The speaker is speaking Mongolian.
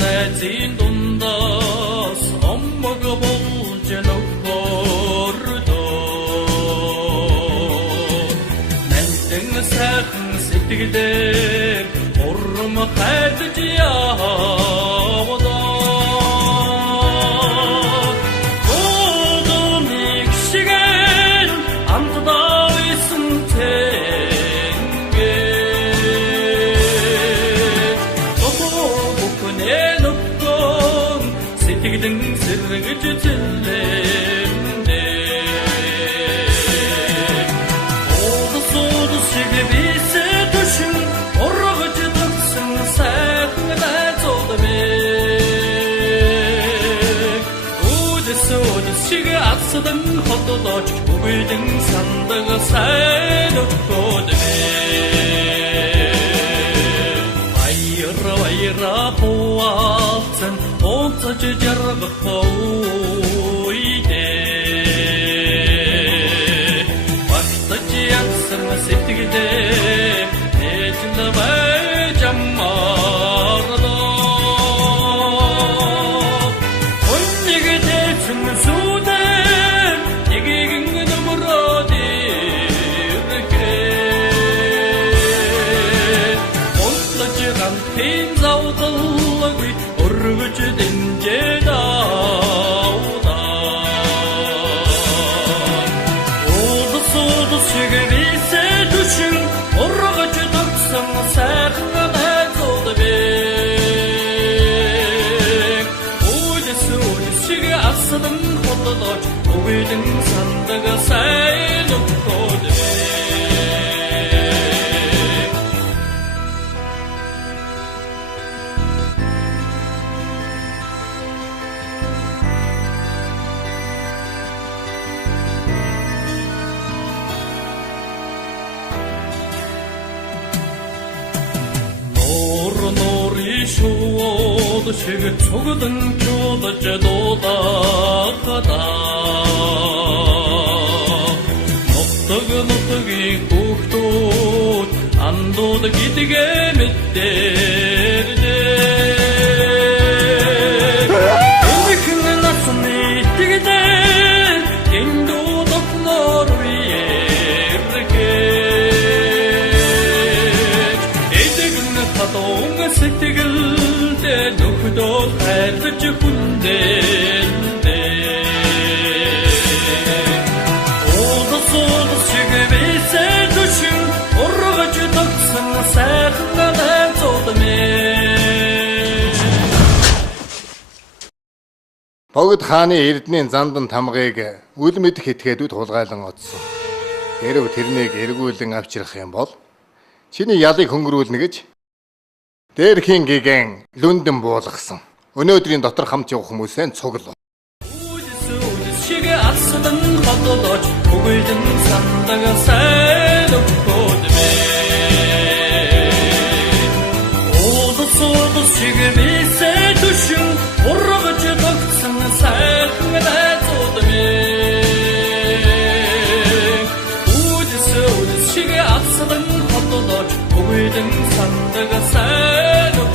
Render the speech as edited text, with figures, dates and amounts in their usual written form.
найзын дундаас оммог болж нөхөрдөө мэнтэн сайхан сэтгэлээр урам хайдаж яваа сэргэж тэллэндээ Одос шиг бисэ төшин ургаж дагсан сайхан найзуудмэ Одос шиг атсадан хотолооч бүгдэн сандаг сайн өгдөөдмэ Вайра хуалцан Олцож жаргахойдэ Багтаж янсан сэтгэлдээ Ээжин байж аммаардаа Өннийг дэвсэн сүдэн Нэгийг нөмрөөд иргээ Олцож гантын завдалгүй Өргөж дэнжээ дауда Одос шиг бисэ төшин ургаж дагсан сайхан найзуудмэ Одос шиг асдан хотолооч бүгдэн сандаг сайн өгдөөдмэ Шууд шиг цуглан чуулж дуудахада Нутгийн хүүхдүүд андууд гэдгээ мэдэрнэ Энэхэн насны тэгдээ эндүүд окноор үерхэж Эдгэн хатуун сэтгэлдээ нөхдөө хайрлаж хүндэлдэ Одос шиг бисэ төшин ургаж дагсан сайхан найзуудмэ Богд хааны эрдний зандан тамгыг үл мэдэх этгээд тулгайлан одсон. Хэрв тэрнийг эргүүлэн авчрах юм бол чиний ялыг хөнгөрүүлнэ гэж Дээрхийн гигэн лүндэн буулгасан. Өнөөдрийн дотор хамт явах хүмүүсээ цуглав. Шиг асдан хотолооч бүгдэн сандаг сайн өгдөөдмэ Одос шиг бисэ төшин ургаж дагсан сайхан найзуудмэ Одос шиг асдан хотолооч бүгдэн сандаг сайн